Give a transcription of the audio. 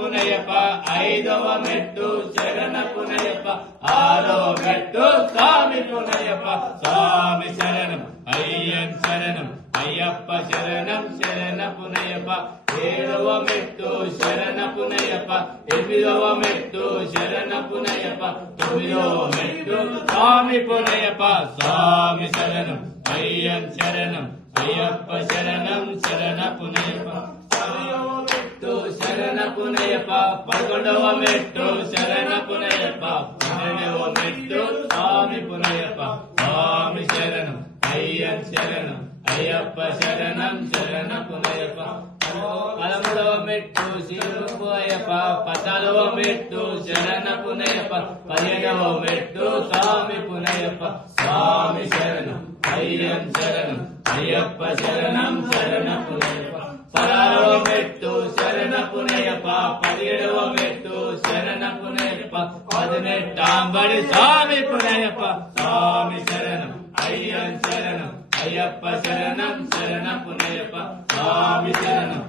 పునయప్ప ఐదవ మెట్టు శరణ పునయప్ప ఆరో మెట్టు స్వామి పునయప్ప స్వామి శరణం అయ్యన్ శరణం అయ్యప్ప శరణం శరణ పునయప్ప ఏడవ మెట్టు శరణ పునయప్ప ఎనిమిదవ మెట్టు శరణ పునయప్ప తొమ్మిదవ మెట్టు స్వామి పునయప్ప స్వామి శరణం అయ్యన్ శరణం అయ్యప్ప శరణం శరణ పునయప్ప మెట్టు శరణ పునయప్ప పదకొండవ మెట్టు శరణ పునయప్ప పన్నెండవ మెట్టు స్వామి పునయప్ప స్వామి శరణం అయ్యన్ శరణం అయ్యప్ప శరణం శరణ పునయప్ప పదమూడవ మెట్టు శివయ్యప్ప పద్నాలుగవ మెట్టు శరణ పునయప్ప పదిహేడవ మెట్టు స్వామి పునయప్ప స్వామి శరణం అయ్యన్ శరణం అయ్యప్ప శరణం శరణ పునయప్ప పదహారవ మెట్టు శరణ పునయప్ప పదిహేడవ మెట్టు శరణ పునయప్ప పదినెట్టాంబడి స్వామి పునయప్ప స్వామి శరణం అయ్యన్ శరణం అయ్యప్ప శరణం శరణ పునయప్ప స్వామి శరణం